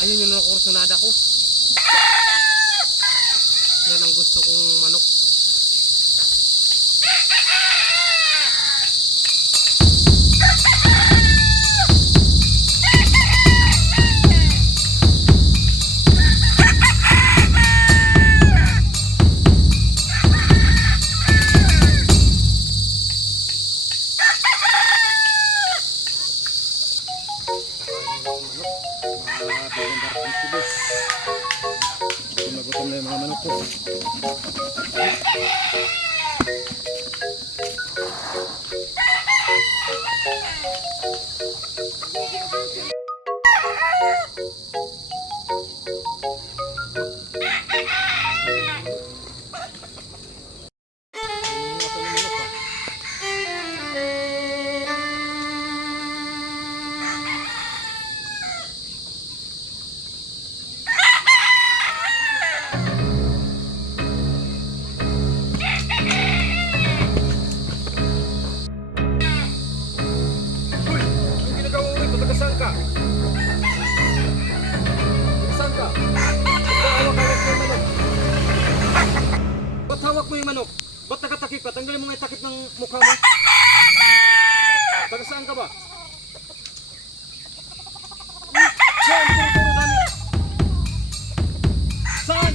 Ayun yung nakursunada ko. Yan ang gusto kong manok. Gutom na yung mga manok ko. Saan ka? Saan ka? Ba't hawak mo yung manok? Ba't nakatakip ka? Tanggalin mo nga yung takip ng mukha mo. Taga saan ka ba? Saan? Puro-puro dami. Saan?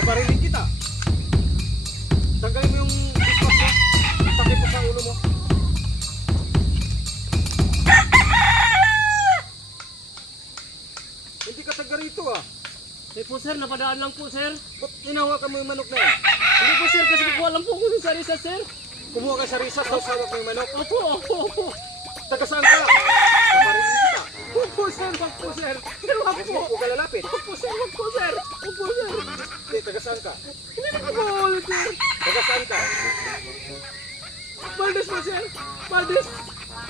Babarilin kita. Tanggalin mo yung dispas mo. Takip mo sa ulo mo. Hindi ka taga rito ah. Eh po sir, napadaan lang po sir. Ba't inahawakan mo yung manok na yan? Hindi po sir, kasi kukuha lang po ko sa sarisa sir. Kumuha ka sa risas, tapos hawak mo yung manok. Opo, opo, opo. Taga saan ka? Babarilin kita. Opo sir, wag po sir. Pero wag po. Huwag ka lalapit. Opo sir, wag po sir. Opo sir. Hindi, taga saan ka? Hindi na po ulit sir. Taga saan ka? Baldes po sir. Baldes.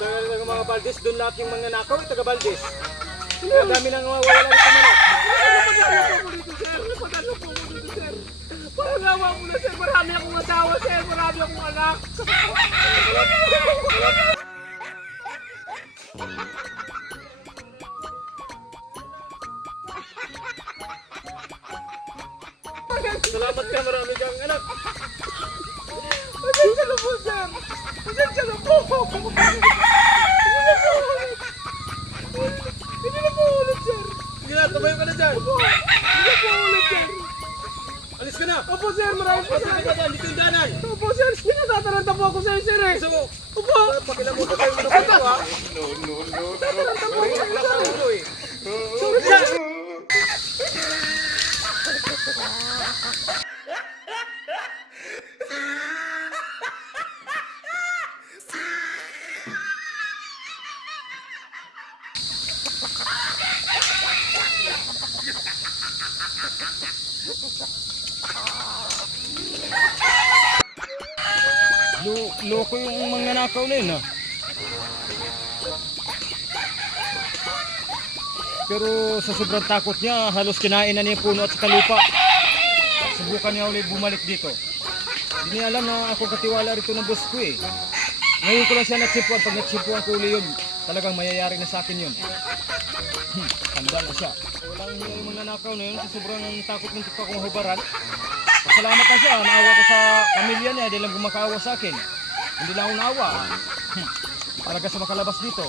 Taga mga Valdez, doon lahat yung mga nakaw, taga Valdez. Ang dami nang mawawala rito manok. Napadaan po ko dito sir. Napadaan po ko dito sir. Parang gawa mo na sir. Marami akong asawa sir. Marami akong anak. Salamat ka, marami kang anak. Pasensya na po sir. Pasensya na po. Hindi na po ulit sir. Sige na, tumayo ka na dyan. Hindi na po ulit sir. Alis ka na. Opo sir, maraming po Alis ka dyan, dito yung danan. Opo sir, natataranta po ako sa'yo sir eh. Gusto mo, Opo. pakilamutan tayo manok dito ha. Tataranta po ako Relax sir. ang ulo eh. Sorry sir. Loko yung mga nakaw na yun ha. Pero sa sobrang takot niya, halos kinain na niya yung puno at saka lupa. Subukan niya ulit bumalik dito. Hindi niya alam na ako katiwala rito ng boss ko eh. Ngayon ko lang siya natsimpuan. Pag natsimpuan ko uli yun, talagang mayayari na sa akin yun. Tanda na siya. Walang hiya yung mga nakaw na yun. Sa sobrang takot ng tukpa kong hubaran. Salamat na siya. Naawa ko sa pamilya niya. Dahil lang gumakaawa sa akin. Hindi lang ako naawa. Talaga sa makalabas dito.